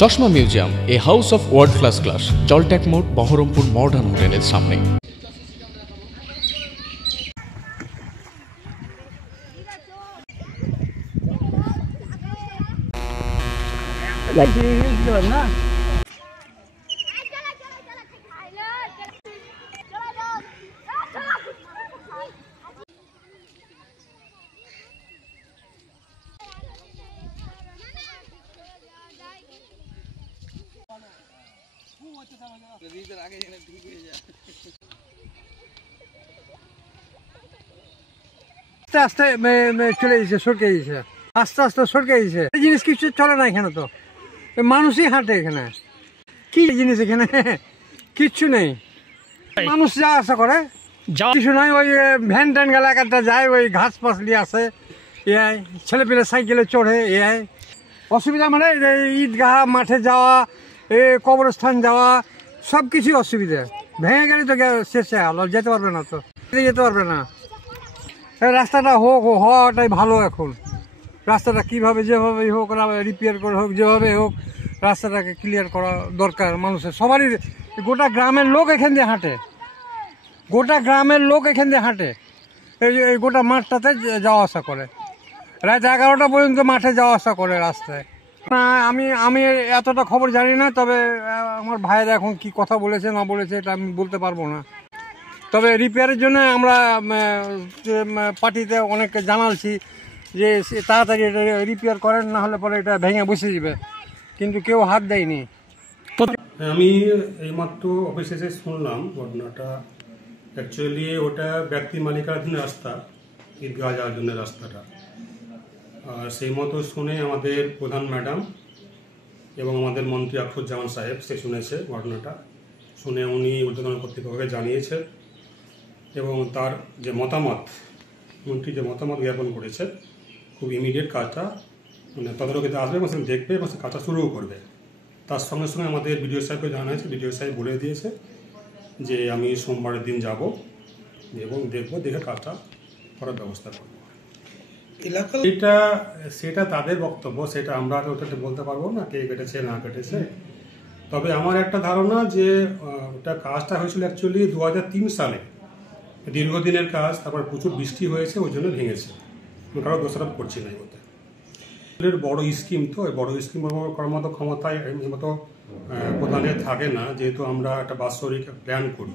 চশমা museum, a house of world class, জলট্যাক মোড়, বহরমপুর মডার্ন হোটেলের সামনে। আস্তে আস্তে চলে গেছে, সরকে গেছে, আস্তে আস্তে সরকে গেছে। এই জিনিস কিছু চলে না এখানে, তো মানুষই হাঁটে এখানে। কি জিনিস এখানে কিচ্ছু নেই, মানুষ যা আশা করে কিছু নাই। ওই ভ্যান ট্যান গেলে একটা যায়, ওই ঘাস ফাস নিয়ে আসে, ছেলে পেলে সাইকেলে চড়ে। অসুবিধা মানে ঈদগাহ মাঠে যাওয়া, কবরস্থান যাওয়া, সব কিছুই অসুবিধা। ভেঙে গেলে তো শেষে আলো, যেতে পারবে না, তো যেতে পারবে না। রাস্তাটা হওয়াটাই ভালো এখন। রাস্তাটা কীভাবে যেভাবেই হোক, রিপেয়ার করে হোক, যেভাবে হোক রাস্তাটাকে ক্লিয়ার করা দরকার মানুষের, সবারই। গোটা গ্রামের লোক এখান দিয়ে হাঁটে, গোটা গ্রামের লোক এখান দিয়ে হাঁটে, এই গোটা মাঠটাতে যাওয়া আসা করে। রাত 11টা পর্যন্ত মাঠে যাওয়া আসা করে রাস্তায়। না, আমি এতটা খবর জানি না, তবে আমার ভাইয়েরা এখন কি কথা বলেছে না বলেছে এটা আমি বলতে পারবো না। তবে রিপেয়ারের জন্য আমরা পার্টিতে অনেককে জানালছি যে তাড়াতাড়ি এটা রিপেয়ার করেন, না হলে পরে এটা ভেঙে বসে যাবে, কিন্তু কেউ হাত দেয়নি। আমি এইমাত্র অফিসে এসে শুনলাম ঘটনাটা। অ্যাকচুয়ালি ওটা ব্যক্তি মালিকানাধীন রাস্তা, ঈদগাহ যাওয়ার জন্য রাস্তাটা। আর সেই মতো শুনে আমাদের প্রধান ম্যাডাম এবং আমাদের মন্ত্রী আখরুজ্জামান সাহেব সে শুনেছে ঘটনাটা। শুনে উনি ঊর্ধ্বতন কর্তৃপক্ষকে জানিয়েছে এবং তার যে মতামত, মন্ত্রী যে মতামত জ্ঞাপন করেছে, খুব ইমিডিয়েট কাজটা মানে তদারকিতে আসবে এবং দেখবে এবং সে কাজটা শুরুও করবে। তার সঙ্গে সঙ্গে আমাদের বিডিও সাহেবকে জানা হয়েছে, বিডিও সাহেব বলে দিয়েছে যে আমি সোমবারের দিন যাব এবং দেখব, দেখে কাজটা করার ব্যবস্থা করব। সেটা তাদের বক্তব্য, সেটা আমরা ওটা বলতে পারবো না কে কেটেছে না কেটেছে। তবে আমার একটা ধারণা যে ওটা কাজটা হয়েছিল অ্যাকচুয়ালি 2003 সালে, দীর্ঘদিনের কাজ, তারপর প্রচুর বৃষ্টি হয়েছে, ওই জন্য ভেঙেছে। কারো দোষারোপ করছি না। ওতে বড় স্কিম, তো বড় স্কিম করার মতো ক্ষমতায় মতো প্রধানের থাকে না, যেহেতু আমরা একটা বাৎসরিক প্ল্যান করি,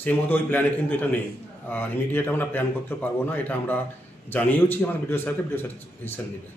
সেই মতো ওই প্ল্যানে কিন্তু এটা নেই। আর ইমিডিয়েট আমরা প্ল্যান করতে পারবো না, এটা আমরা জানিয়েওছি আমাদের বিডিও সাহেবকে, বিডিও সাহেব ডিসিশন নেবে।